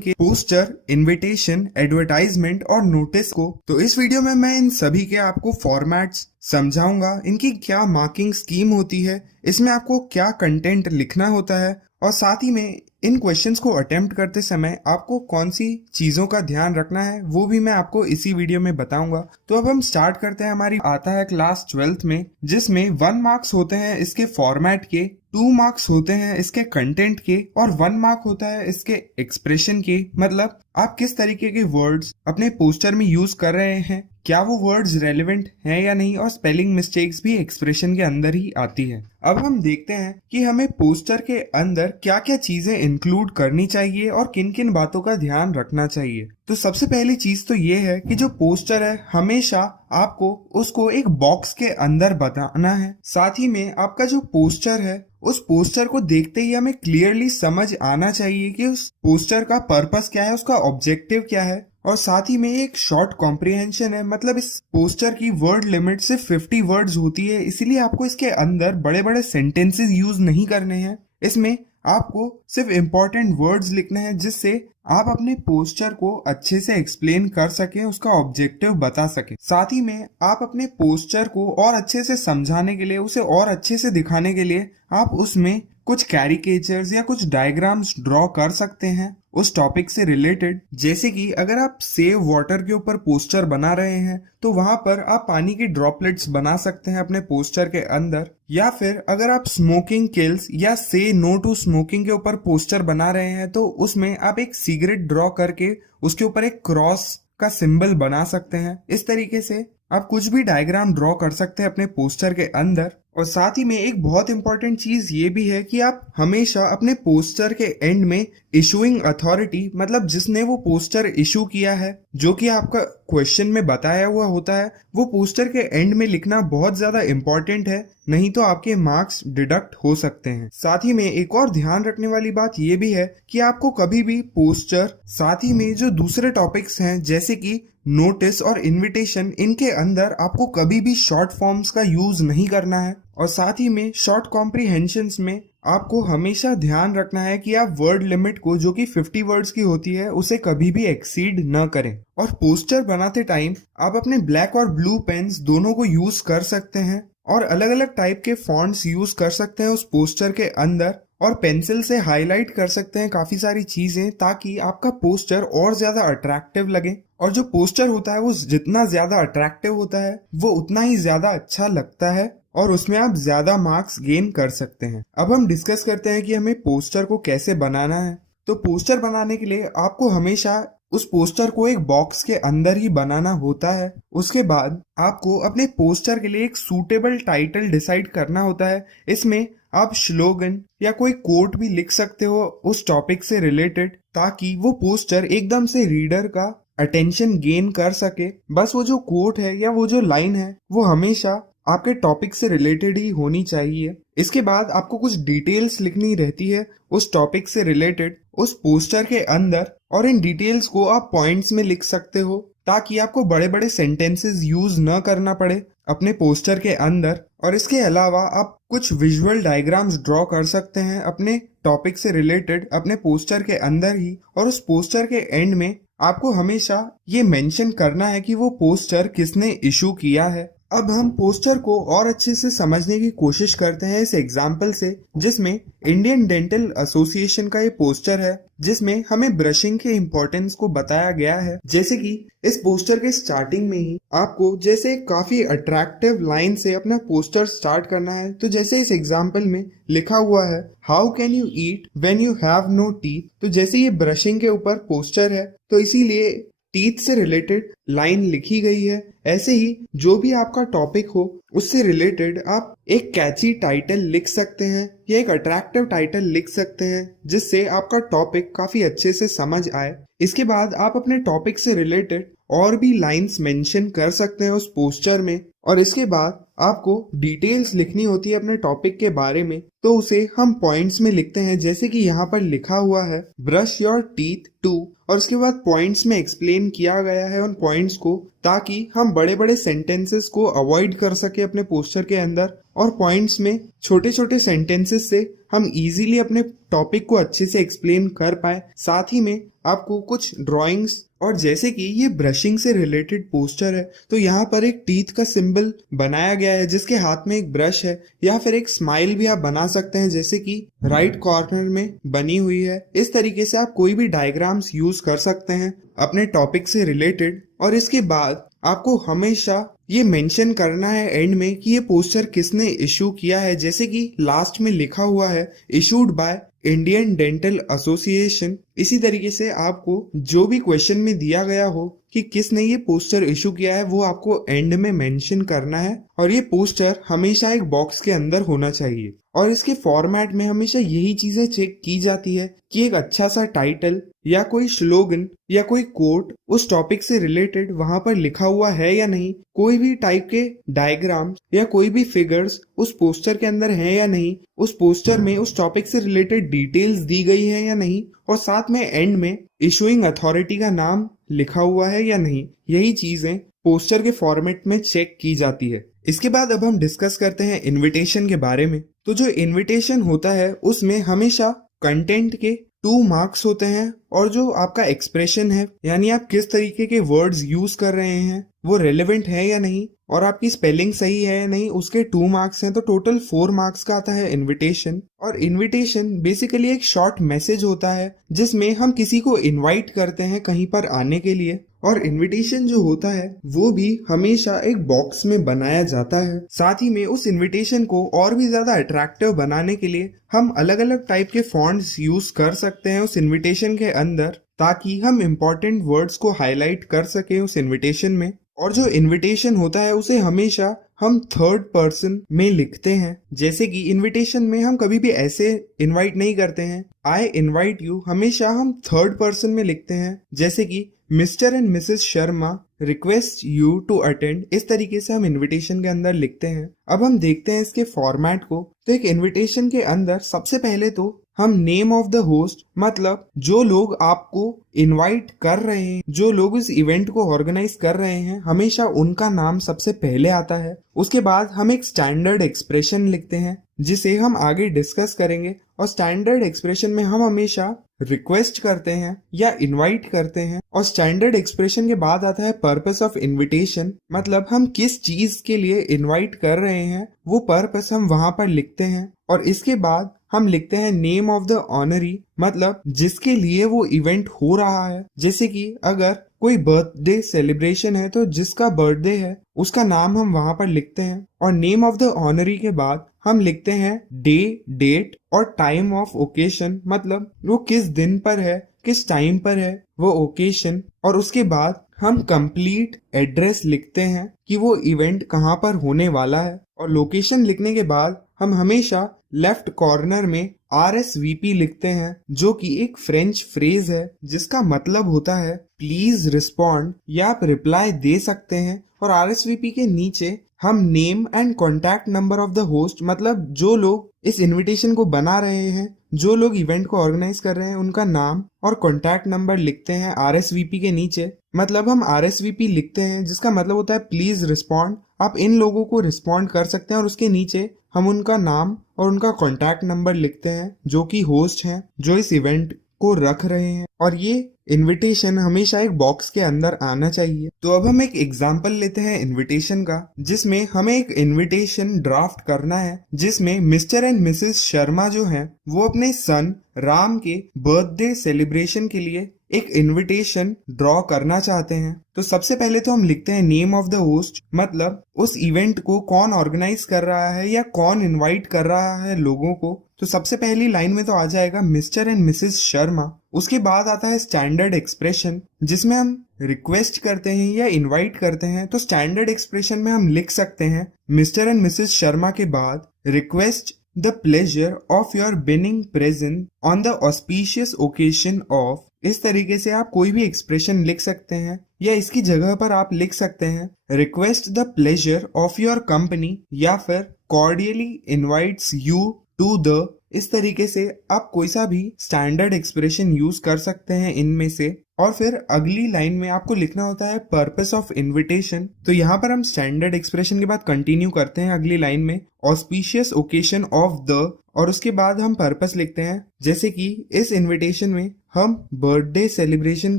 के poster, invitation, advertisement और notice को। तो इस वीडियो में मैं इन सभी के आपको फॉर्मेट्स समझाऊंगा, इनकी क्या मार्किंग स्कीम होती है, इसमें आपको क्या कंटेंट लिखना होता है और साथ ही में इन क्वेश्चंस को अटेम्प्ट करते समय आपको कौन सी चीजों का ध्यान रखना है वो भी मैं आपको इसी वीडियो में बताऊंगा। तो अब हम स्टार्ट करते हैं। हमारी आता है क्लास 12th में, जिसमें 1 मार्क्स होते हैं इसके फॉर्मेट के, 2 मार्क्स होते हैं इसके कंटेंट के और 1 मार्क होता है इसके एक्सप्रेशन के। मतलब आप किस तरीके के वर्ड्स अपने पोस्टर में यूज कर रहे हैं, क्या वो वर्ड्स रेलेवेंट हैं या नहीं, और स्पेलिंग मिस्टेक्स भी एक्सप्रेशन के अंदर ही आती है। अब हम देखते हैं कि हमें पोस्टर के अंदर क्या क्या चीजें इंक्लूड करनी चाहिए और किन किन बातों का ध्यान रखना चाहिए। तो सबसे पहली चीज तो ये है कि जो पोस्टर है हमेशा आपको उसको एक बॉक्स के अंदर बताना है। साथ ही में आपका जो पोस्टर है उस पोस्टर को देखते ही हमें क्लियरली समझ आना चाहिए कि उस पोस्टर का पर्पस क्या है, उसका ऑब्जेक्टिव क्या है। और साथ ही में एक शॉर्ट कॉम्प्रिहेंशन है, मतलब इस पोस्टर की वर्ड लिमिट सिर्फ 50 वर्ड्स होती है, इसीलिए आपको इसके अंदर बड़े बड़े सेंटेंसेस यूज नहीं करने हैं। इसमें आपको सिर्फ इम्पोर्टेंट वर्ड्स लिखने हैं जिससे आप अपने पोस्टर को अच्छे से एक्सप्लेन कर सकें, उसका ऑब्जेक्टिव बता सकें। साथ ही में आप अपने पोस्टर को और अच्छे से समझाने के लिए, उसे और अच्छे से दिखाने के लिए आप उसमें कुछ कैरिकेचर्स या कुछ डायग्राम्स ड्रॉ कर सकते हैं उस टॉपिक से रिलेटेड। जैसे कि अगर आप सेव वाटर के ऊपर पोस्टर बना रहे हैं तो वहां पर आप पानी के ड्रॉपलेट्स बना सकते हैं अपने पोस्टर के अंदर। या फिर अगर आप स्मोकिंग किल्स या से नो टू स्मोकिंग के ऊपर पोस्टर बना रहे हैं तो उसमें आप एक सिगरेट ड्रॉ करके उसके ऊपर एक क्रॉस का सिंबल बना सकते हैं। इस तरीके से आप कुछ भी डायग्राम ड्रॉ कर सकते हैं अपने पोस्टर के अंदर। और साथ ही में एक बहुत इंपॉर्टेंट चीज ये भी है कि आप हमेशा अपने पोस्टर के एंड में इशूइंग अथॉरिटी, मतलब जिसने वो पोस्टर इशू किया है, जो कि आपका क्वेश्चन में बताया हुआ होता है, वो पोस्टर के एंड में लिखना बहुत ज्यादा इंपॉर्टेंट है, नहीं तो आपके मार्क्स डिडक्ट हो सकते हैं। साथ ही में एक और ध्यान रखने वाली बात ये भी है कि आपको कभी भी पोस्टर साथ ही में जो दूसरे टॉपिक्स हैं जैसे कि नोटिस और इनविटेशन, इनके अंदर आपको कभी भी शॉर्ट फॉर्म्स का यूज नहीं करना है। और साथ ही में शॉर्ट कॉम्प्रिहेंशंस में आपको हमेशा ध्यान रखना है कि आप वर्ड लिमिट को, जो कि 50 वर्ड्स की होती है, उसे कभी भी एक्सीड न करें। और पोस्टर बनाते टाइम आप अपने ब्लैक और ब्लू पेन्स दोनों को यूज कर सकते हैं और अलग अलग टाइप के फॉन्ट्स यूज कर सकते हैं उस पोस्टर के अंदर, और पेंसिल से हाईलाइट कर सकते हैं काफी सारी चीजें ताकि आपका पोस्टर और ज्यादा अट्रैक्टिव लगे। और जो पोस्टर होता है वो जितना ज्यादा अट्रैक्टिव होता है वो उतना ही ज्यादा अच्छा लगता है और उसमें आप ज्यादा मार्क्स गेन कर सकते हैं। अब हम डिस्कस करते हैं कि हमें पोस्टर को कैसे बनाना है। तो पोस्टर बनाने के लिए आपको हमेशा उस पोस्टर को एक बॉक्स के अंदर ही बनाना होता है। उसके बाद आपको अपने पोस्टर के लिए एक सूटेबल टाइटल डिसाइड करना होता है। इसमें आप स्लोगन या कोई कोट भी लिख सकते हो उस टॉपिक से रिलेटेड, ताकि वो पोस्टर एकदम से रीडर का अटेंशन गेन कर सके। बस वो जो कोट है या वो जो लाइन है वो हमेशा आपके टॉपिक से रिलेटेड ही होनी चाहिए। इसके बाद आपको कुछ डिटेल्स लिखनी रहती है उस टॉपिक से रिलेटेड उस पोस्टर के अंदर, और इन डिटेल्स को आप पॉइंट्स में लिख सकते हो ताकि आपको बड़े बड़े सेंटेंसेस यूज न करना पड़े अपने पोस्टर के अंदर। और इसके अलावा आप कुछ विजुअल डायग्राम्स ड्रॉ कर सकते हैं अपने टॉपिक से रिलेटेड अपने पोस्टर के अंदर ही, और उस पोस्टर के एंड में आपको हमेशा ये मेंशन करना है कि वो पोस्टर किसने इशू किया है। अब हम पोस्टर को और अच्छे से समझने की कोशिश करते हैं इस एग्जाम्पल से, जिसमें इंडियन डेंटल एसोसिएशन का ये पोस्टर है जिसमें हमें ब्रशिंग के इम्पोर्टेंस को बताया गया है। जैसे कि इस पोस्टर के स्टार्टिंग में ही आपको जैसे काफी अट्रैक्टिव लाइन से अपना पोस्टर स्टार्ट करना है। तो जैसे इस एग्जाम्पल में लिखा हुआ है, how can you eat when you have no teeth. तो जैसे ये ब्रशिंग के ऊपर पोस्टर है तो इसीलिए टीथ से रिलेटेड लाइन लिखी गई है। ऐसे ही जो भी आपका टॉपिक हो उससे रिलेटेड आप एक कैची टाइटल लिख सकते हैं या एक अट्रैक्टिव टाइटल लिख सकते हैं जिससे आपका टॉपिक काफी अच्छे से समझ आए। इसके बाद आप अपने टॉपिक से रिलेटेड और भी लाइंस मेंशन कर सकते हैं उस पोस्टर में, और इसके बाद आपको डिटेल्स लिखनी होती है अपने टॉपिक के बारे में, तो उसे हम पॉइंट्स में लिखते हैं। जैसे कि यहाँ पर लिखा हुआ है ब्रश योर टीथ टू, और उसके बाद पॉइंट्स में एक्सप्लेन किया गया है उन पॉइंट्स को, ताकि हम बड़े बड़े सेंटेंसेस को अवॉइड कर सके अपने पोस्टर के अंदर, और पॉइंट्स में छोटे छोटे सेंटेंसेस से हम इजीली अपने टॉपिक को अच्छे से एक्सप्लेन कर पाए। साथ ही में आपको कुछ ड्राइंग्स, और जैसे कि ये ब्रशिंग से रिलेटेड पोस्टर है, तो यहाँ पर एक टीथ का सिंबल बनाया गया है जिसके हाथ में एक ब्रश है, या फिर एक स्माइल भी आप बना सकते हैं जैसे कि राइट कॉर्नर में बनी हुई है। इस तरीके से आप कोई भी डायग्राम्स यूज कर सकते हैं अपने टॉपिक से रिलेटेड। और इसके बाद आपको हमेशा ये मेंशन करना है एंड में कि ये पोस्टर किसने इशू किया है। जैसे कि लास्ट में लिखा हुआ है issued by Indian dental association. इसी तरीके से आपको जो भी क्वेश्चन में दिया गया हो कि किसने ये पोस्टर इशू किया है, वो आपको एंड में मेंशन करना है। और ये पोस्टर हमेशा एक बॉक्स के अंदर होना चाहिए, और इसके फॉर्मेट में हमेशा यही चीजें चेक की जाती है कि एक अच्छा सा टाइटल या कोई स्लोगन या कोई कोट उस टॉपिक से रिलेटेड वहां पर लिखा हुआ है या नहीं, कोई भी टाइप के डायग्राम या कोई भी फिगर्स उस पोस्टर के अंदर है या नहीं, उस पोस्टर में उस टॉपिक से रिलेटेड डिटेल्स दी गई है या नहीं, और साथ में एंड में इशूइंग अथॉरिटी का नाम लिखा हुआ है या नहीं। यही चीजें पोस्टर के फॉर्मेट में चेक की जाती है। इसके बाद अब हम डिस्कस करते हैं इनविटेशन के बारे में। तो जो इनविटेशन होता है उसमें हमेशा कंटेंट के 2 मार्क्स होते हैं, और जो आपका एक्सप्रेशन है, यानी आप किस तरीके के वर्ड्स यूज कर रहे हैं वो रेलेवेंट है या नहीं, और आपकी स्पेलिंग सही है या नहीं, उसके 2 मार्क्स हैं। तो टोटल 4 मार्क्स का आता है इनविटेशन। और इनविटेशन बेसिकली एक शॉर्ट मैसेज होता है जिसमें हम किसी को इनवाइट करते हैं कहीं पर आने के लिए। और इनविटेशन जो होता है वो भी हमेशा एक बॉक्स में बनाया जाता है। साथ ही में उस इनविटेशन को और भी ज्यादा अट्रैक्टिव बनाने के लिए हम अलग अलग टाइप के फॉन्ट्स यूज कर सकते हैं उस इनविटेशन के अंदर, ताकि हम इम्पोर्टेंट वर्ड्स को हाईलाइट कर सके उस इनविटेशन में। और जो इनविटेशन होता है उसे हमेशा हम 3rd पर्सन में लिखते हैं। जैसे कि इनविटेशन में हम कभी भी ऐसे इनवाइट नहीं करते हैं आई इनवाइट यू, हमेशा हम 3rd पर्सन में लिखते हैं। जैसे कि Mr and Mrs Sharma request you to attend, इस तरीके से हम इनविटेशन के अंदर लिखते हैं। अब हम देखते हैं इसके फॉर्मेट को। तो एक इनविटेशन के अंदर सबसे पहले तो हम नेम ऑफ द होस्ट, मतलब जो लोग आपको इनवाइट कर रहे हैं, जो लोग इस इवेंट को ऑर्गेनाइज कर रहे हैं, हमेशा उनका नाम सबसे पहले आता है। उसके बाद हम एक स्टैंडर्ड एक्सप्रेशन लिखते हैं जिसे हम आगे डिस्कस करेंगे। और स्टैंडर्ड एक्सप्रेशन में हम हमेशा रिक्वेस्ट करते हैं या इनवाइट करते हैं। और स्टैंडर्ड एक्सप्रेशन के बाद आता है पर्पस ऑफ इनविटेशन, मतलब हम किस चीज के लिए इनवाइट कर रहे हैं वो पर्पस हम वहां पर लिखते हैं। और इसके बाद हम लिखते हैं नेम ऑफ द ऑनरी, मतलब जिसके लिए वो इवेंट हो रहा है। जैसे कि अगर कोई बर्थडे सेलिब्रेशन है तो जिसका बर्थडे है उसका नाम हम वहां पर लिखते हैं। और नेम ऑफ द ऑनरी के बाद हम लिखते हैं डे, डेट और टाइम ऑफ ओकेशन, मतलब वो किस दिन पर है, किस टाइम पर है वो ओकेशन। और उसके बाद हम कंप्लीट एड्रेस लिखते हैं कि वो इवेंट कहाँ पर होने वाला है। और लोकेशन लिखने के बाद हम हमेशा लेफ्ट कॉर्नर में RSVP लिखते हैं, जो कि एक फ्रेंच फ्रेज है जिसका मतलब होता है प्लीज रिस्पॉन्ड, या आप रिप्लाई दे सकते हैं। और RSVP के नीचे हम name and contact number of the host, मतलब जो लोग इस इनविटेशन को बना रहे हैं, जो लोग इवेंट को ऑर्गेनाइज कर रहे हैं, उनका नाम और कॉन्टैक्ट नंबर लिखते हैं RSVP के नीचे। मतलब हम RSVP लिखते हैं जिसका मतलब होता है प्लीज रिस्पॉन्ड, आप इन लोगों को रिस्पॉन्ड कर सकते हैं। और उसके नीचे हम उनका नाम और उनका कॉन्टैक्ट नंबर लिखते हैं जो कि होस्ट हैं, जो इस इवेंट को रख रहे हैं। और ये इनविटेशन हमेशा एक बॉक्स के अंदर आना चाहिए। तो अब हम एक एग्जांपल लेते हैं इनविटेशन का, जिसमें हमें एक इनविटेशन ड्राफ्ट करना है जिसमें मिस्टर एंड मिसेस शर्मा जो हैं वो अपने सन राम के बर्थडे सेलिब्रेशन के लिए एक इनविटेशन ड्रॉ करना चाहते हैं। तो सबसे पहले तो हम लिखते हैं नेम ऑफ द होस्ट, मतलब उस इवेंट को कौन ऑर्गेनाइज कर रहा है या कौन इनवाइट कर रहा है लोगों को। तो सबसे पहली लाइन में तो आ जाएगा मिस्टर एंड मिसेस शर्मा। उसके बाद आता है स्टैंडर्ड एक्सप्रेशन, जिसमें हम रिक्वेस्ट करते हैं या इनवाइट करते हैं। तो स्टैंडर्ड एक्सप्रेशन में हम लिख सकते हैं मिस्टर एंड मिसेस शर्मा के बाद request the pleasure of your being present on the auspicious occasion of इस तरीके से आप कोई भी एक्सप्रेशन लिख सकते हैं या इसकी जगह पर आप लिख सकते हैं request the pleasure of your company या फिर cordially invites you to the. इस तरीके से आप कोई सा भी स्टैंडर्ड एक्सप्रेशन यूज कर सकते हैं इनमें से। और फिर अगली लाइन में आपको लिखना होता है पर्पस ऑफ इनविटेशन। तो यहाँ पर हम स्टैंडर्ड एक्सप्रेशन के बाद कंटिन्यू करते हैं अगली लाइन में ऑस्पिशियस ओकेशन ऑफ द, और उसके बाद हम पर्पस लिखते हैं। जैसे कि इस इनविटेशन में हम बर्थडे सेलिब्रेशन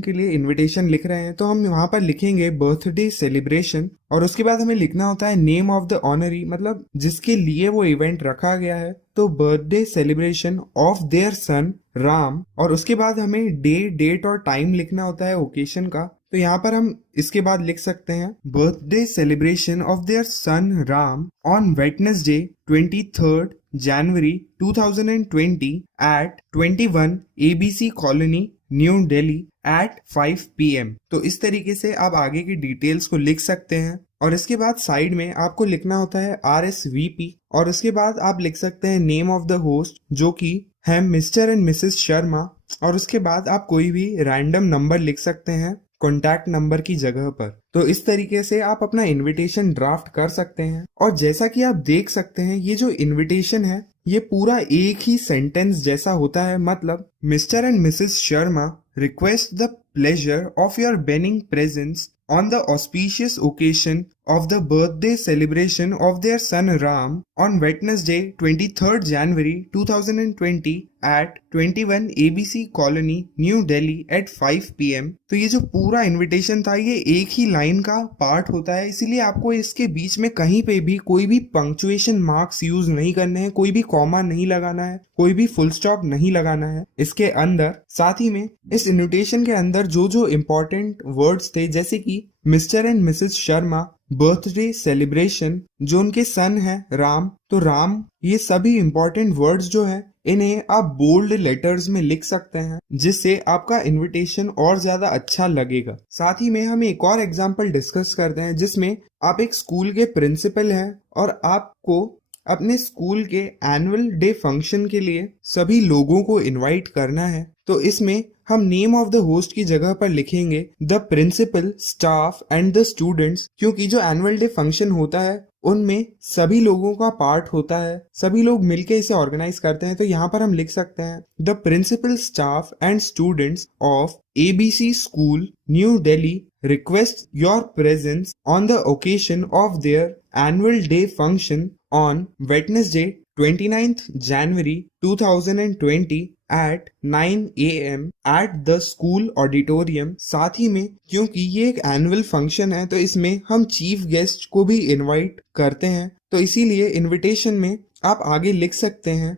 के लिए इनविटेशन लिख रहे हैं तो हम वहां पर लिखेंगे बर्थडे सेलिब्रेशन। और उसके बाद हमें लिखना होता है नेम ऑफ द ऑनरी, मतलब जिसके लिए वो इवेंट रखा गया है, तो birthday celebration of their son Ram. और उसके बाद हमें डे, डेट और टाइम लिखना होता है ओकेशन का। तो यहाँ पर हम इसके बाद लिख सकते हैं birthday celebration of their son Ram on Wednesday 23rd January 2020 at 21 ABC colony New Delhi at 5 PM। तो इस तरीके से आप आगे की डिटेल्स को लिख सकते हैं। और इसके बाद साइड में आपको लिखना होता है RSVP, और उसके बाद आप लिख सकते हैं नेम ऑफ द होस्ट जो कि है मिस्टर एंड मिसेस शर्मा। और उसके बाद आप कोई भी रैंडम नंबर लिख सकते हैं कॉन्टैक्ट नंबर की जगह पर। तो इस तरीके से आप अपना इनविटेशन ड्राफ्ट कर सकते हैं। और जैसा कि आप देख सकते हैं ये जो इनविटेशन है ये पूरा एक ही सेंटेंस जैसा होता है। मतलब mister and Mrs Sharma request the pleasure of your benign presence on the auspicious occasion of the birthday celebration of their son Ram on Wednesday 23rd January 2020 at 21 ABC Colony New Delhi at 5 PM। तो ये जो पूरा invitation था ये एक ही line का part होता है, इसीलिए आपको इसके बीच में कहीं पे भी कोई भी पंक्चुएशन मार्क्स यूज नहीं करने हैं, कोई भी कॉमा नहीं लगाना है, कोई भी फुल स्टॉप नहीं लगाना है इसके अंदर। साथ ही में इस इनविटेशन के अंदर जो जो इम्पोर्टेंट वर्ड्स थे जैसे कि Mr and Mrs Sharma birthday celebration, जो उनके सन है राम, तो राम, ये सभी इम्पोर्टेंट वर्ड्स जो है इन्हें आप बोल्ड लेटर्स में लिख सकते हैं जिससे आपका इनविटेशन और ज्यादा अच्छा लगेगा। साथ ही में हम एक और एग्जांपल डिस्कस करते हैं जिसमें आप एक स्कूल के प्रिंसिपल हैं और आपको अपने स्कूल के एनुअल डे फंक्शन के लिए सभी लोगों को इनवाइट करना है। तो इसमें हम नेम ऑफ द होस्ट की जगह पर लिखेंगे the principal, staff and the students, क्योंकि जो एनुअल डे फंक्शन होता है उनमें सभी लोगों का पार्ट होता है, सभी लोग मिलके इसे ऑर्गेनाइज करते हैं। तो यहाँ पर हम लिख सकते हैं the principal, staff and students of ABC school New Delhi request your presence on the occasion of their annual day function on Wednesday 29th January 2020 at 9 AM at the school auditorium। साथ ही में क्योंकि ये एक एनुअल फंक्शन है तो इसमें हम chief guest को भी इनवाइट करते हैं, तो इसीलिए इनविटेशन में आप आगे लिख सकते हैं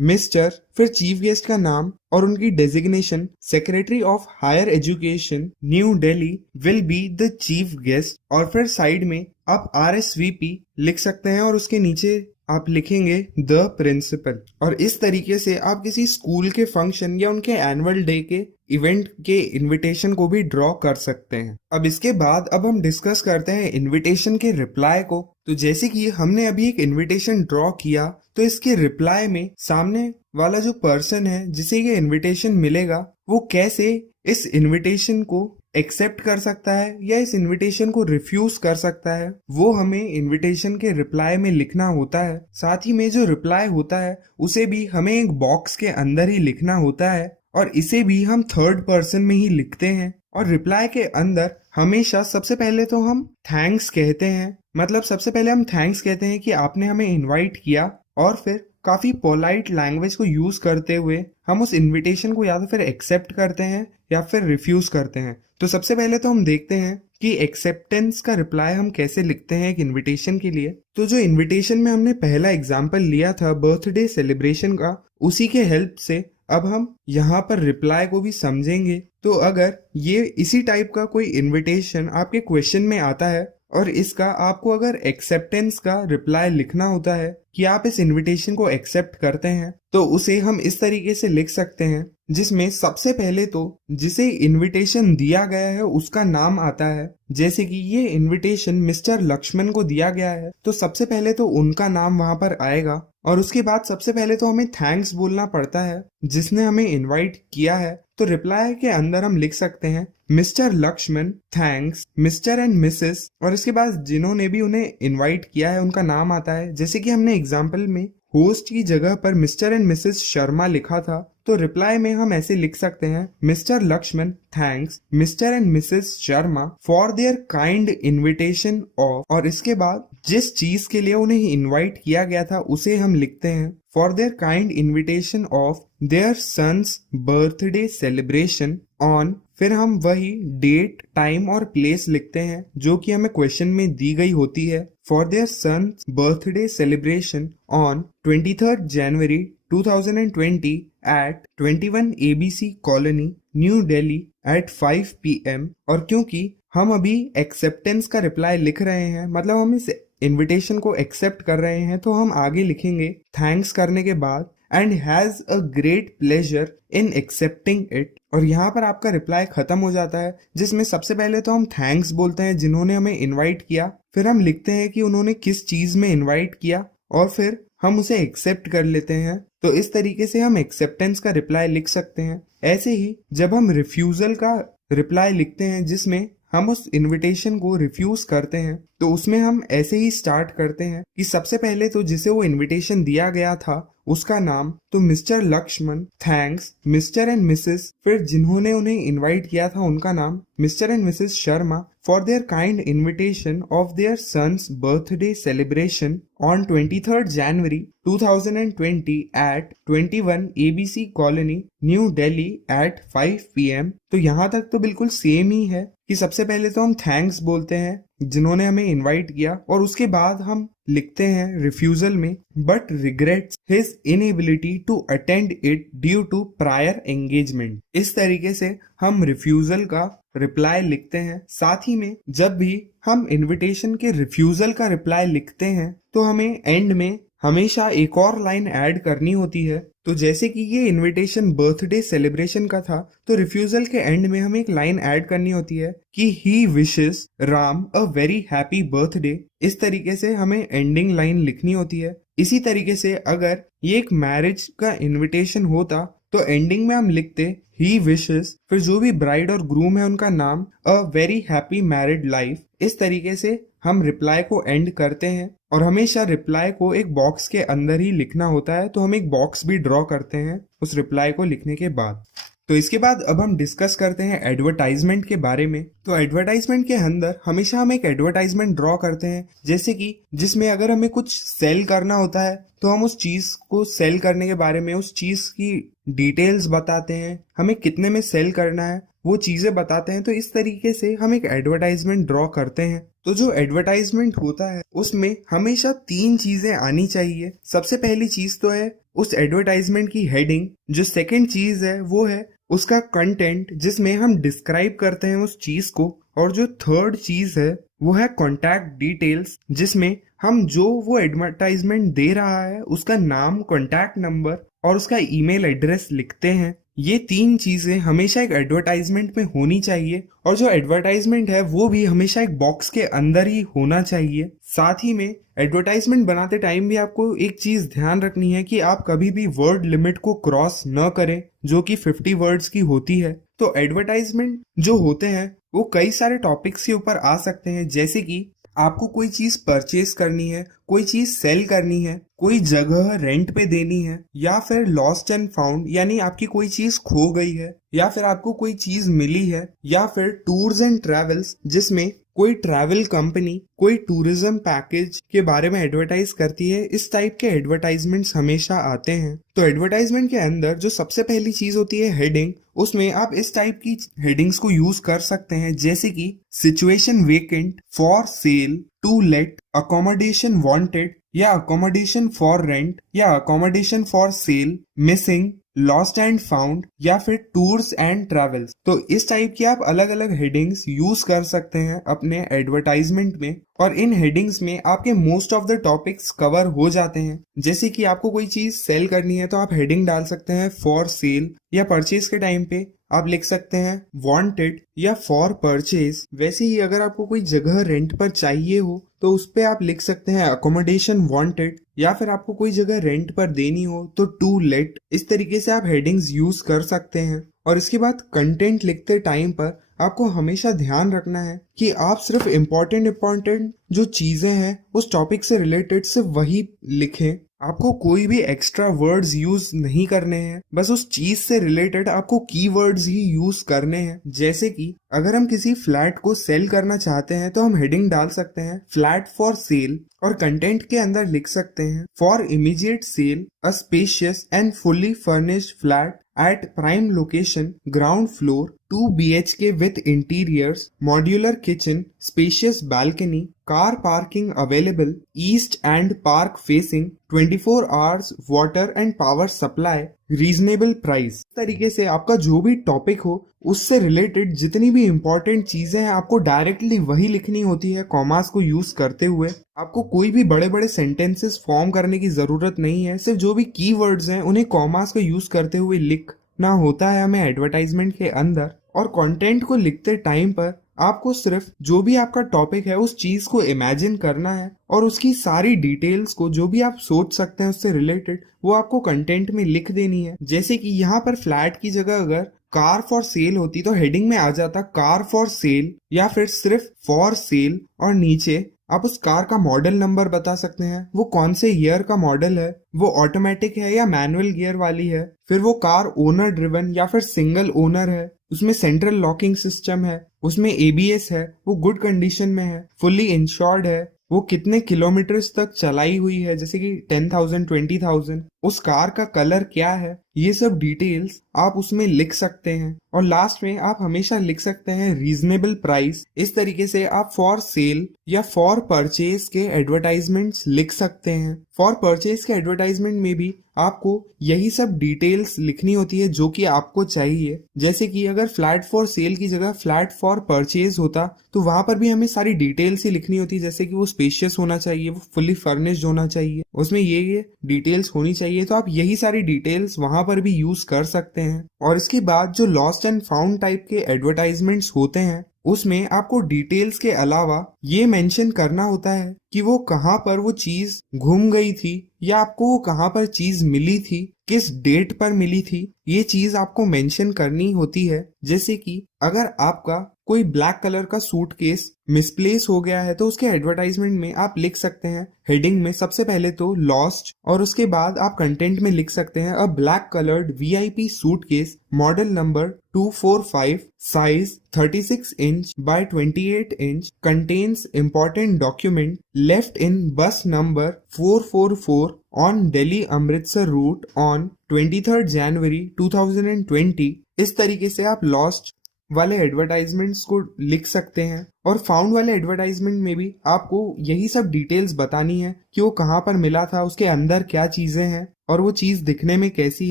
मिस्टर, फिर चीफ गेस्ट का नाम और उनकी designation, secretary of higher education New Delhi will be the chief guest, और फिर साइड में आप RSVP लिख सकते हैं और उसके नीचे आप लिखेंगे द प्रिंसिपल। और इस तरीके से आप किसी स्कूल के फंक्शन या उनके एनुअल डे के इवेंट के इनविटेशन को भी ड्रॉ कर सकते हैं। अब इसके बाद अब हम डिस्कस करते हैं इनविटेशन के रिप्लाई को। तो जैसे कि हमने अभी एक इनविटेशन ड्रॉ किया तो इसके रिप्लाई में सामने वाला जो पर्सन है जिसे ये इनविटेशन मिलेगा वो कैसे इस इनविटेशन को एक्सेप्ट कर सकता है या इस इनविटेशन को रिफ्यूज कर सकता है, वो हमें इनविटेशन के रिप्लाई में लिखना होता है। साथ ही में जो रिप्लाई होता है उसे भी हमें एक बॉक्स के अंदर ही लिखना होता है और इसे भी हम थर्ड पर्सन में ही लिखते हैं। और रिप्लाई के अंदर हमेशा सबसे पहले तो हम थैंक्स कहते हैं, मतलब सबसे पहले हम थैंक्स कहते हैं कि आपने हमें इनवाइट किया, और फिर काफी पोलाइट लैंग्वेज को यूज करते हुए हम उस इनविटेशन को या तो फिर एक्सेप्ट करते हैं या फिर रिफ्यूज करते हैं। तो सबसे पहले तो हम देखते हैं कि एक्सेप्टेंस का रिप्लाई हम कैसे लिखते हैं एक इनविटेशन के लिए। तो जो इनविटेशन में हमने पहला एग्जांपल लिया था बर्थडे सेलिब्रेशन का, उसी के हेल्प से अब हम यहाँ पर रिप्लाई को भी समझेंगे। तो अगर ये इसी टाइप का कोई इनविटेशन आपके क्वेश्चन में आता है और इसका आपको अगर एक्सेप्टेंस का रिप्लाई लिखना होता है कि आप इस इनविटेशन को एक्सेप्ट करते हैं, तो उसे हम इस तरीके से लिख सकते हैं जिसमें सबसे पहले तो जिसे इनविटेशन दिया गया है उसका नाम आता है। जैसे कि ये इनविटेशन मिस्टर लक्ष्मण को दिया गया है तो सबसे पहले तो उनका नाम वहां पर आएगा, और उसके बाद सबसे पहले तो हमें थैंक्स बोलना पड़ता है जिसने हमें इनवाइट किया है। तो तो रिप्लाई के अंदर हम लिख सकते हैं Mr Lakshman thanks Mr and Mrs, और इसके बाद जिन्होंने भी उन्हें इनवाइट किया है उनका नाम आता है। जैसे कि हमने एग्जाम्पल में होस्ट की जगह पर मिस्टर एंड मिसेस शर्मा लिखा था, तो रिप्लाई में हम ऐसे लिख सकते हैं Mr Lakshman thanks Mr and Mrs Sharma for their kind invitation of, और इसके बाद जिस चीज के लिए उन्हें इनवाइट किया गया था उसे हम लिखते हैं for their kind invitation of their son's birthday celebration on, फिर हम वही डेट टाइम और प्लेस लिखते हैं जो कि हमें क्वेश्चन में दी गई होती है। For their son's birthday celebration on 23rd January 2020 at 21 ABC colony New Delhi at 5 PM। और क्योंकि हम अभी एक्सेप्टेंस का रिप्लाई लिख रहे हैं, मतलब हम इस इनविटेशन को एक्सेप्ट कर रहे हैं, तो हम आगे लिखेंगे थैंक्स करने के बाद and has a great pleasure in accepting it, और यहाँ पर आपका रिप्लाई खत्म हो जाता है, जिसमें सबसे पहले तो हम थैंक्स बोलते हैं जिन्होंने हमें इनवाइट किया, फिर हम लिखते हैं कि उन्होंने किस चीज में इनवाइट किया, और फिर हम उसे एक्सेप्ट कर लेते हैं। तो इस तरीके से हम एक्सेप्टेंस का रिप्लाई लिख सकते हैं। ऐसे ही जब हम रिफ्यूजल का रिप्लाई लिखते हैं जिसमें हम उस इनविटेशन को रिफ्यूज करते हैं, तो उसमें हम ऐसे ही स्टार्ट करते हैं कि सबसे पहले तो जिसे वो इनविटेशन दिया गया था उसका नाम, तो Mr Lakshman thanks Mr and Mrs, फिर जिन्होंने उन्हें इनवाइट किया था उनका नाम Mr and Mrs Sharma for their kind invitation of their son's birthday celebration on 23rd January 2020 at 21 ABC colony New Delhi at 5 PM। तो यहाँ तक तो बिल्कुल सेम ही है कि सबसे पहले तो हम थैंक्स बोलते हैं जिन्होंने हमें इनवाइट किया, और उसके बाद हम लिखते हैं रिफ्यूजल में but regrets his inability to attend it due to prior engagement. इस तरीके से हम रिफ्यूजल का रिप्लाई लिखते हैं। साथ ही में जब भी हम इनविटेशन के रिफ्यूजल का रिप्लाई लिखते हैं तो हमें एंड में हमेशा एक और लाइन ऐड करनी होती है। तो जैसे कि ये इनविटेशन बर्थडे सेलिब्रेशन का था, तो रिफ्यूजल के एंड में हमें एक लाइन ऐड करनी होती है कि ही wishes Ram a very happy birthday. इस तरीके से हमें एंडिंग लाइन लिखनी होती है। इसी तरीके से अगर ये एक मैरिज का इनविटेशन होता तो एंडिंग में हम लिखते ही विशेस, फिर जो भी ब्राइड और ग्रूम है उनका नाम, अ वेरी हैप्पी मैरिड लाइफ। इस तरीके से हम रिप्लाई को एंड करते हैं, और हमेशा रिप्लाई को एक बॉक्स के अंदर ही लिखना होता है, तो हम एक बॉक्स भी ड्रॉ करते हैं उस रिप्लाई को लिखने के बाद। तो इसके बाद अब हम डिस्कस करते हैं एडवर्टाइजमेंट के बारे में। तो एडवर्टाइजमेंट के अंदर हमेशा हम एक एडवर्टाइजमेंट ड्रॉ करते हैं, जैसे कि जिसमें अगर हमें कुछ सेल करना होता है तो हम उस चीज को सेल करने के बारे में, उस चीज की डिटेल्स बताते हैं, हमें कितने में सेल करना है वो चीजें बताते हैं। तो इस तरीके से हम एक एडवर्टाइजमेंट ड्रॉ करते हैं। तो जो एडवर्टाइजमेंट होता है उसमें हमेशा 3 चीजें आनी चाहिए। सबसे पहली चीज तो है उस एडवर्टाइजमेंट की हेडिंग, जो सेकंड चीज है वो है उसका कंटेंट जिसमें हम डिस्क्राइब करते हैं उस चीज को, और जो थर्ड चीज है वो है कॉन्टैक्ट डिटेल्स, जिसमें हम जो वो एडवर्टाइजमेंट दे रहा है उसका नाम, कॉन्टैक्ट नंबर और उसका ईमेल एड्रेस लिखते हैं। ये 3 चीजें हमेशा एक एडवर्टाइजमेंट में होनी चाहिए, और जो एडवर्टाइजमेंट है वो भी हमेशा एक बॉक्स के अंदर ही होना चाहिए। साथ ही में एडवर्टाइजमेंट बनाते टाइम भी आपको एक चीज ध्यान रखनी है कि आप कभी भी वर्ड लिमिट को क्रॉस न करें, जो कि 50 वर्ड्स की होती है। तो एडवर्टाइजमेंट जो होते हैं वो कई सारे टॉपिक्स के ऊपर आ सकते हैं, जैसे कि आपको कोई चीज परचेज करनी है, कोई चीज सेल करनी है, कोई जगह रेंट पे देनी है, या फिर लॉस्ट एंड फाउंड यानी आपकी कोई चीज खो गई है, या फिर आपको कोई चीज मिली है, या फिर टूर्स एंड ट्रेवल्स जिसमें कोई ट्रैवल कंपनी कोई टूरिज्म पैकेज के बारे में एडवर्टाइज करती है। इस टाइप के एडवर्टाइजमेंट्स हमेशा आते हैं। तो एडवर्टाइजमेंट के अंदर जो सबसे पहली चीज होती है हेडिंग, उसमें आप इस टाइप की हेडिंग्स को यूज कर सकते हैं, जैसे कि situation vacant, for sale, to let, accommodation wanted, या अकोमोडेशन फॉर रेंट, या accommodation for sale, missing, lost and found, या फिर टूर्स एंड ट्रेवल्स। तो इस टाइप की आप अलग अलग हेडिंग्स यूज कर सकते हैं अपने एडवर्टाइजमेंट में, और इन हेडिंग्स में आपके most of the topics cover हो जाते हैं। जैसे कि आपको कोई चीज सेल करनी है तो आप हेडिंग डाल सकते हैं फॉर सेल, या परचेज के टाइम पे आप लिख सकते हैं वांटेड या फॉर परचेज। वैसे ही अगर आपको कोई जगह रेंट पर चाहिए हो तो उस पे आप लिख सकते हैं अकोमोडेशन वांटेड, या फिर आपको कोई जगह रेंट पर देनी हो तो टू लेट। इस तरीके से आप हेडिंग्स यूज कर सकते हैं। और इसके बाद कंटेंट लिखते टाइम पर आपको हमेशा ध्यान रखना है कि आप सिर्फ इम्पोर्टेंट जो चीजें हैं उस टॉपिक से रिलेटेड सिर्फ वही लिखें। आपको कोई भी एक्स्ट्रा वर्ड्स यूज नहीं करने हैं, बस उस चीज से रिलेटेड आपको कीवर्ड्स ही यूज करने हैं। जैसे कि अगर हम किसी फ्लैट को सेल करना चाहते हैं तो हम हेडिंग डाल सकते हैं फ्लैट फॉर सेल और कंटेंट के अंदर लिख सकते हैं for immediate sale a spacious and fully furnished flat at prime location, ground floor, 2 BHK with interiors, modular kitchen, spacious balcony, car parking available, east and park facing, 24 hours water and power supply, reasonable price। इस तरीके से आपका जो भी topic हो उससे related जितनी भी इंपॉर्टेंट चीजें हैं आपको डायरेक्टली वही लिखनी होती है, कॉमास को यूज करते हुए। आपको कोई भी बड़े बड़े सेंटेंसेस फॉर्म करने की जरूरत नहीं है, सिर्फ जो भी कीवर्ड्स हैं उन्हें कॉमास को यूज करते हुए लिखना होता है हमें एडवर्टाइजमेंट के अंदर। और कंटेंट को लिखते टाइम पर आपको सिर्फ जो भी आपका टॉपिक है उस चीज को इमेजिन करना है और उसकी सारी डिटेल्स को जो भी आप सोच सकते हैं उससे रिलेटेड वो आपको कंटेंट में लिख देनी है। जैसे कि यहाँ पर फ्लैट की जगह अगर कार फॉर सेल होती तो हेडिंग में आ जाता कार फॉर सेल या फिर सिर्फ फॉर सेल, और नीचे आप उस कार का मॉडल नंबर बता सकते हैं, वो कौन से ईयर का मॉडल है, वो ऑटोमेटिक है या मैनुअल गियर वाली है, फिर वो कार ओनर ड्रिवन या फिर सिंगल ओनर है, उसमें सेंट्रल लॉकिंग सिस्टम है, उसमें एबीएस है, वो गुड कंडीशन में है, फुल्ली इंश्योर्ड है, वो कितने किलोमीटर्स तक चलाई हुई है जैसे कि 10,000 20,000, उस कार का कलर क्या है, ये सब डिटेल्स आप उसमें लिख सकते हैं। और लास्ट में आप हमेशा लिख सकते हैं रीजनेबल प्राइस। इस तरीके से आप फॉर सेल या फॉर परचेज के एडवर्टाइजमेंट्स लिख सकते हैं। फॉर परचेज के एडवर्टाइजमेंट में भी आपको यही सब डिटेल्स लिखनी होती है जो कि आपको चाहिए। जैसे कि अगर फ्लैट फॉर सेल की जगह फ्लैट फॉर परचेज होता तो वहां पर भी हमें सारी डिटेल्स ही लिखनी होती है, जैसे कि वो स्पेशियस होना चाहिए, वो फुल्ली फर्निश्ड होना चाहिए, उसमें ये डिटेल्स होनी चाहिए। तो आप यही सारी डिटेल्स वहां पर भी यूज कर सकते हैं। और इसके बाद जो लॉस्ट एंड फाउंड टाइप के एडवर्टाइजमेंट्स होते हैं उसमें आपको डिटेल्स के अलावा ये मेंशन करना होता है कि वो कहाँ पर वो चीज घूम गई थी या आपको वो कहाँ पर चीज मिली थी, किस डेट पर मिली थी, ये चीज आपको मेंशन करनी होती है। जैसे कि अगर आपका कोई ब्लैक कलर का सूटकेस मिसप्लेस हो गया है तो उसके एडवर्टाइजमेंट में आप लिख सकते हैं हेडिंग में सबसे पहले तो लॉस्ट, और उसके बाद आप कंटेंट में लिख सकते हैं a black coloured VIP suitcase model number 245 size 36 inch by 28 inch contains important document left in bus number 444 on Delhi Amritsar route on 23 January 2020। इस तरीके से आप लॉस्ट वाले एडवर्टाइजमेंट्स को लिख सकते हैं। और फाउंड वाले एडवर्टाइजमेंट में भी आपको यही सब डिटेल्स बतानी है कि वो कहाँ पर मिला था, उसके अंदर क्या चीजें हैं और वो चीज दिखने में कैसी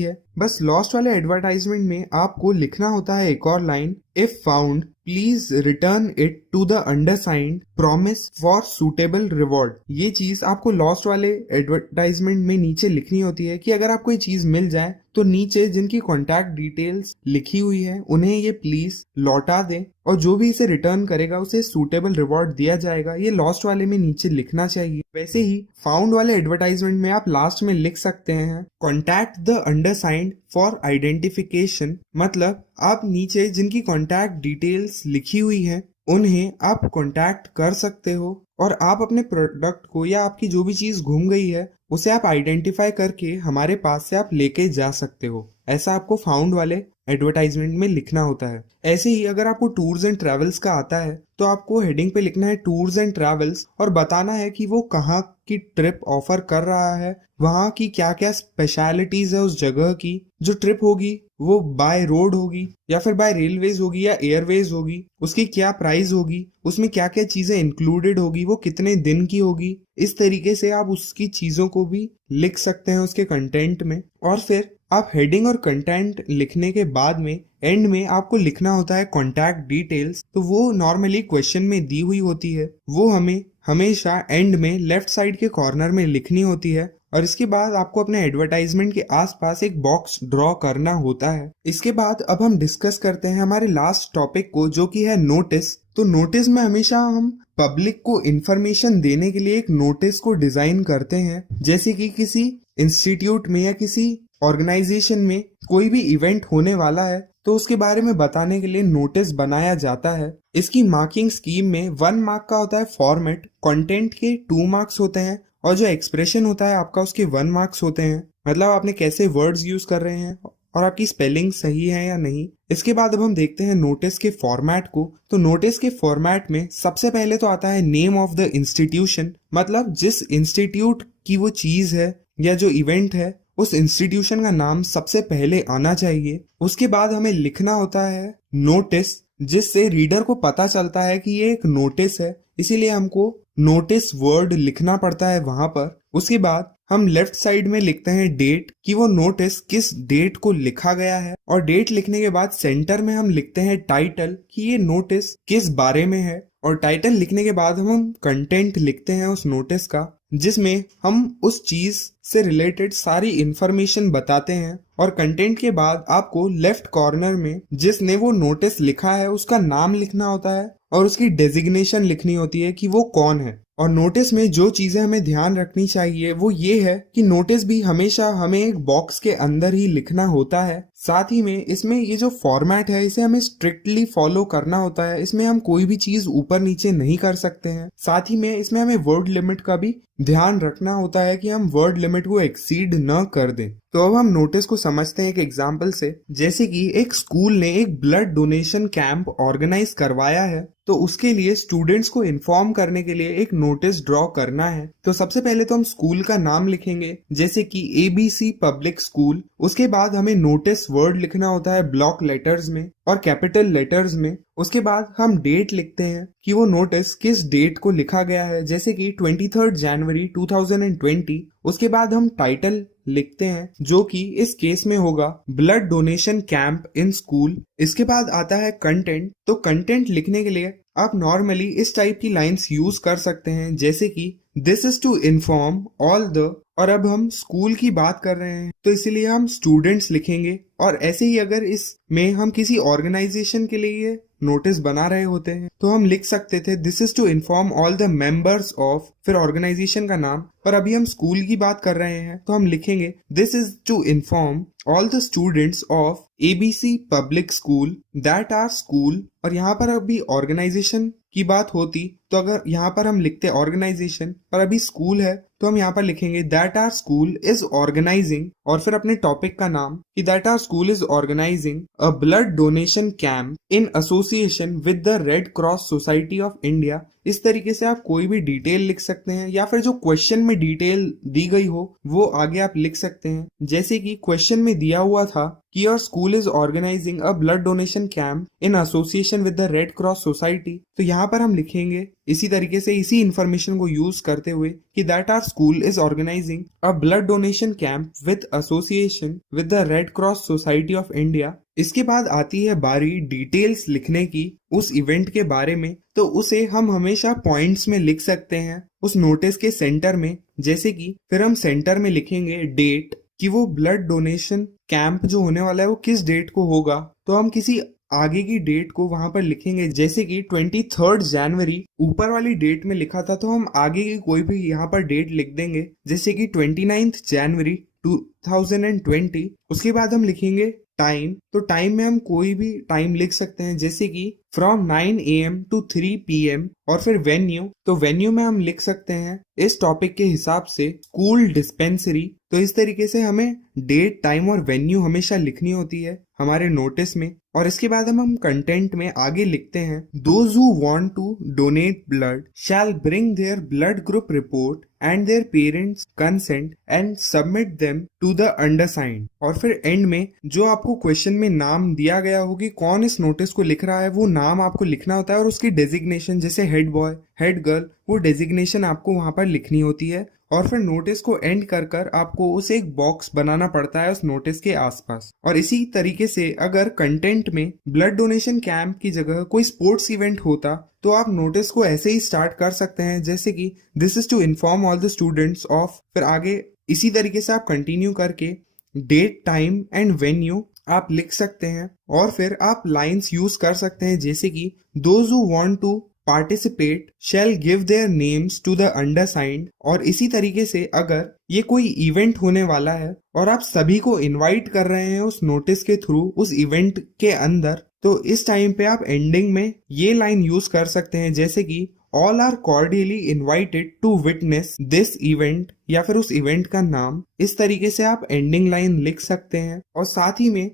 है। बस लॉस्ट वाले एडवर्टाइजमेंट में आपको लिखना होता है एक और line, if found please return it to the undersigned promise for suitable reward. ये चीज आपको लॉस्ट वाले एडवर्टाइजमेंट में नीचे लिखनी होती है कि अगर आपको ये चीज मिल जाए तो नीचे जिनकी कॉन्टैक्ट डिटेल्स लिखी हुई है उन्हें ये प्लीज लौटा दें और जो भी इसे रिटर्न करेगा उसे सूटेबल रिवॉर्ड दिया जाएगा। ये लॉस्ट वाले में नीचे लिखना चाहिए। वैसे ही फाउंड वाले एडवर्टाइजमेंट में आप लास्ट में लिख सकते हैं कॉन्टैक्ट द अंडरसाइंड फॉर आइडेंटिफिकेशन, मतलब आप नीचे जिनकी कॉन्टैक्ट डिटेल्स लिखी हुई है उन्हें आप कॉन्टैक्ट कर सकते हो और आप अपने प्रोडक्ट को या आपकी जो भी चीज घूम गई है उसे आप आइडेंटिफाई करके हमारे पास से आप लेके जा सकते हो। ऐसा आपको फाउंड वाले एडवर्टाइजमेंट में लिखना होता है। ऐसे ही अगर आपको टूर्स एंड ट्रेवल्स का आता है तो आपको हेडिंग पे लिखना है टूर्स एंड ट्रेवल्स और बताना है कि वो कहाँ की ट्रिप ऑफर कर रहा है, वहाँ की क्या क्या स्पेशलिटीज है उस जगह की। जो ट्रिप होगी वो बाय रोड होगी या फिर बाय रेलवेज होगी या एयरवेज होगी, उसकी क्या प्राइस होगी, उसमें क्या क्या चीजें इंक्लूडेड होगी, वो कितने दिन की होगी। इस तरीके से आप उसकी चीजों को भी लिख सकते हैं उसके कंटेंट में। और फिर आप हेडिंग और कंटेंट लिखने के बाद में एंड में आपको लिखना होता है कॉन्टैक्ट डिटेल्स। तो वो नॉर्मली क्वेश्चन में दी हुई होती है, वो हमें हमेशा एंड में लेफ्ट साइड के कॉर्नर में लिखनी होती है। और इसके बाद आपको अपने एडवर्टाइजमेंट के आसपास एक बॉक्स ड्रॉ करना होता है। इसके बाद अब हम डिस्कस करते हैं हमारे लास्ट टॉपिक को, जो कि है नोटिस। तो नोटिस में हमेशा हम पब्लिक को इंफॉर्मेशन देने के लिए एक नोटिस को डिजाइन करते हैं। जैसे कि किसी इंस्टीट्यूट में या किसी ऑर्गेनाइजेशन में कोई भी इवेंट होने वाला है तो उसके बारे में बताने के लिए नोटिस बनाया जाता है। इसकी मार्किंग स्कीम में 1 मार्क का होता है फॉर्मेट, कंटेंट के 2 मार्क्स होते हैं और जो एक्सप्रेशन होता है आपका उसके 1 मार्क्स होते हैं, मतलब आपने कैसे वर्ड्स यूज कर रहे हैं और आपकी स्पेलिंग सही है या नहीं। इसके बाद अब हम देखते हैं नोटिस के फॉर्मेट को। तो नोटिस के फॉर्मेट में सबसे पहले तो आता है नेम ऑफ द इंस्टीट्यूशन, मतलब जिस इंस्टीट्यूट की वो चीज है या जो इवेंट है उस इंस्टीट्यूशन का नाम सबसे पहले आना चाहिए। उसके बाद हमें लिखना होता है नोटिस, जिससे रीडर को पता चलता है कि ये एक नोटिस है, इसीलिए हमको नोटिस वर्ड लिखना पड़ता है वहां पर। उसके बाद हम लेफ्ट साइड में लिखते हैं डेट, कि वो नोटिस किस डेट को लिखा गया है, और डेट लिखने के बाद सेंटर में हम लिखते हैं टाइटल, कि ये नोटिस किस बारे में है, और टाइटल लिखने के बाद हम कंटेंट लिखते हैं उस नोटिस का, जिसमें हम उस चीज से रिलेटेड सारी इंफॉर्मेशन बताते हैं। और कंटेंट के बाद आपको लेफ्ट कॉर्नर में जिसने वो नोटिस लिखा है उसका नाम लिखना होता है और उसकी डेजिग्नेशन लिखनी होती है कि वो कौन है। और नोटिस में जो चीजें हमें ध्यान रखनी चाहिए वो ये है कि नोटिस भी हमेशा हमें एक बॉक्स के अंदर ही लिखना होता है। साथ ही में इसमें ये जो फॉर्मेट है इसे हमें स्ट्रिक्टली फॉलो करना होता है, इसमें हम कोई भी चीज ऊपर नीचे नहीं कर सकते हैं। साथ ही में इसमें हमें वर्ड लिमिट का भी ध्यान रखना होता है कि हम वर्ड लिमिट को एक्सीड न कर दें। तो अब हम नोटिस को समझते हैं एक एग्जाम्पल से। जैसे कि एक स्कूल ने एक ब्लड डोनेशन कैंप ऑर्गेनाइज करवाया है, तो उसके लिए स्टूडेंट्स को इन्फॉर्म करने के लिए एक नोटिस ड्रॉ करना है। तो सबसे पहले तो हम स्कूल का नाम लिखेंगे, जैसे कि ABC पब्लिक स्कूल। उसके बाद हमें नोटिस वर्ड लिखना होता है ब्लॉक लेटर्स में और कैपिटल लेटर्स में। उसके बाद हम डेट लिखते हैं कि वो नोटिस किस डेट को लिखा गया है, जैसे कि 23 जनवरी 2020। उसके बाद हम टाइटल लिखते हैं जो कि इस केस में होगा blood donation camp in school. इसके बाद आता है कंटेंट। तो कंटेंट लिखने के लिए आप नॉर्मली इस टाइप की लाइंस यूज कर सकते हैं, जैसे कि this is to inform all the, और अब हम स्कूल की बात कर रहे हैं तो इसीलिए हम स्टूडेंट्स लिखेंगे। और ऐसे ही अगर इसमें हम किसी ऑर्गेनाइजेशन के लिए नोटिस बना रहे होते हैं तो हम लिख सकते थे this is to inform all the members of, फिर ऑर्गेनाइजेशन का नाम। पर अभी हम स्कूल की बात कर रहे हैं तो हम लिखेंगे this is to inform all the students of ABC public school that our school. और यहाँ पर अभी ऑर्गेनाइजेशन की बात होती तो अगर यहाँ पर हम लिखते ऑर्गेनाइजेशन पर अभी स्कूल है तो हम यहाँ पर लिखेंगे that our school is organising, और फिर अपने टॉपिक का नाम कि that our school is organising a blood donation camp in association with the Red Cross Society of India. इस तरीके से आप कोई भी डिटेल लिख सकते हैं, या फिर जो क्वेश्चन में डिटेल दी गई हो वो आगे आप लिख सकते हैं। जैसे कि क्वेश्चन में दिया हुआ था कि your school is organising a blood donation camp in association with the Red Cross Society, तो यहाँ पर हम लिखेंगे इसी तरीके से इसी इंफॉर्मेशन को यूज करते हुए कि that our school is organising a blood donation camp with association with the Red Cross Society of India. इसके बाद आती है बारी डिटेल्स लिखने की उस इवेंट के बारे में, तो उसे हम हमेशा पॉइंट्स में लिख सकते हैं उस नोटिस के सेंटर में। जैसे कि फिर हम सेंटर में लिखेंगे डेट, कि वो ब्लड डोनेशन कैंप जो होने वाला है वो किस डेट को होगा, तो हम किसी आगे की डेट को वहां पर लिखेंगे। जैसे कि 23 जनवरी ऊपर वाली डेट में लिखा था तो हम आगे की कोई भी यहाँ पर डेट लिख देंगे, जैसे कि 29 जनवरी 2020। उसके बाद हम लिखेंगे टाइम, तो टाइम में हम कोई भी टाइम लिख सकते हैं, जैसे कि फ्रॉम 9 AM to 3 PM। और फिर वेन्यू, तो वेन्यू में हम लिख सकते हैं इस टॉपिक के हिसाब से स्कूल डिस्पेंसरी। तो इस तरीके से हमें डेट, टाइम और वेन्यू हमेशा लिखनी होती है हमारे नोटिस में। और इसके बाद हम कंटेंट में आगे लिखते हैं those who want to donate blood shall bring their blood group report and their parents consent and submit them to the undersigned. और फिर एंड में जो आपको क्वेश्चन में नाम दिया गया होगी कौन इस नोटिस को लिख रहा है वो नाम आपको लिखना होता है, और उसकी डेजिग्नेशन जैसे हेड बॉय, हेड गर्ल, वो डेजिग्नेशन आपको वहां पर लिखनी होती है। और फिर नोटिस को एंड कर आपको उसे एक बॉक्स बनाना पड़ता है उस नोटिस के आसपास। और इसी तरीके से अगर कंटेंट में ब्लड डोनेशन कैंप की जगह कोई स्पोर्ट्स इवेंट होता तो आप नोटिस को ऐसे ही स्टार्ट कर सकते हैं, जैसे कि this is to inform all the students of, फिर आगे इसी तरीके से आप कंटिन्यू करके डेट, टाइम एंड वेन्यू आप लिख सकते हैं। और फिर आप लाइंस यूज कर सकते हैं, जैसे कि those who want to participate shall give their names to the undersigned. और इसी तरीके से अगर ये कोई इवेंट होने वाला है और आप सभी को इनवाइट कर रहे हैं उस नोटिस के थ्रू उस इवेंट के अंदर, तो इस टाइम पे आप एंडिंग में ये लाइन यूज कर सकते हैं, जैसे कि all are cordially invited to witness this event, या फिर उस इवेंट का नाम। इस तरीके से आप एंडिंग लाइन लिख सकते हैं। और साथ ही में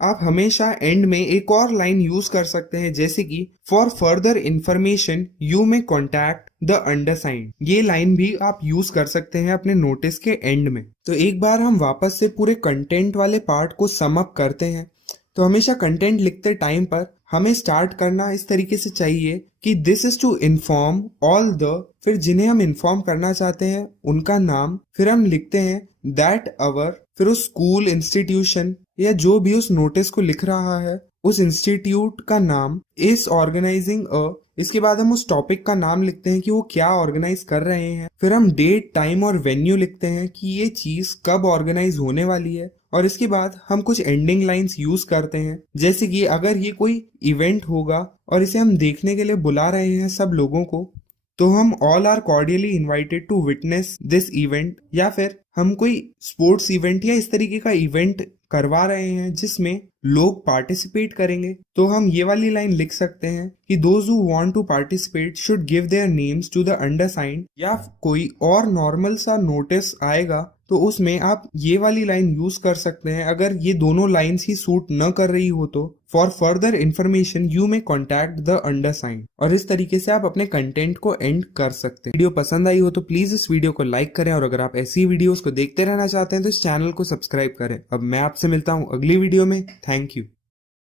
आप हमेशा एंड में एक और लाइन यूज कर सकते हैं, जैसे कि for further information you may contact the undersigned. ये लाइन भी आप यूज कर सकते हैं अपने नोटिस के एंड में। तो एक बार हम वापस से पूरे कंटेंट वाले पार्ट को सम अप करते हैं। तो हमेशा कंटेंट लिखते टाइम पर हमें स्टार्ट करना इस तरीके से चाहिए कि this is to inform all the, फिर जिन्हें हम इन्फॉर्म करना चाहते हैं उनका नाम, फिर हम लिखते हैं दैट अवर, फिर उस स्कूल, इंस्टीट्यूशन या जो भी उस नोटिस को लिख रहा है उस इंस्टीट्यूट का नाम, इस ऑर्गेनाइजिंग अ, इसके बाद हम उस टॉपिक का नाम लिखते हैं कि वो क्या ऑर्गेनाइज कर रहे हैं, फिर हम डेट, टाइम और वेन्यू लिखते हैं कि ये चीज कब ऑर्गेनाइज होने वाली है। और इसके बाद हम कुछ एंडिंग लाइंस यूज करते हैं, जैसे कि अगर ये कोई इवेंट होगा और इसे हम देखने के लिए बुला रहे हैं सब लोगों को, तो हम all are cordially invited to witness this event, या फिर हम कोई स्पोर्ट्स इवेंट या इस तरीके का इवेंट करवा रहे हैं जिसमें लोग पार्टिसिपेट करेंगे, तो हम ये वाली लाइन लिख सकते हैं कि those who want to participate should give their names to the undersigned. या कोई और नॉर्मल सा नोटिस आएगा तो उसमें आप ये वाली लाइन यूज कर सकते हैं। अगर ये दोनों लाइंस ही सूट न कर रही हो तो for further information you may contact the undersigned. और इस तरीके से आप अपने कंटेंट को एंड कर सकते हैं। वीडियो पसंद आई हो तो प्लीज इस वीडियो को लाइक करें, और अगर आप ऐसी वीडियोस को देखते रहना चाहते हैं तो इस चैनल को सब्सक्राइब करें। अब मैं आपसे मिलता हूँ अगली वीडियो में। Thank you.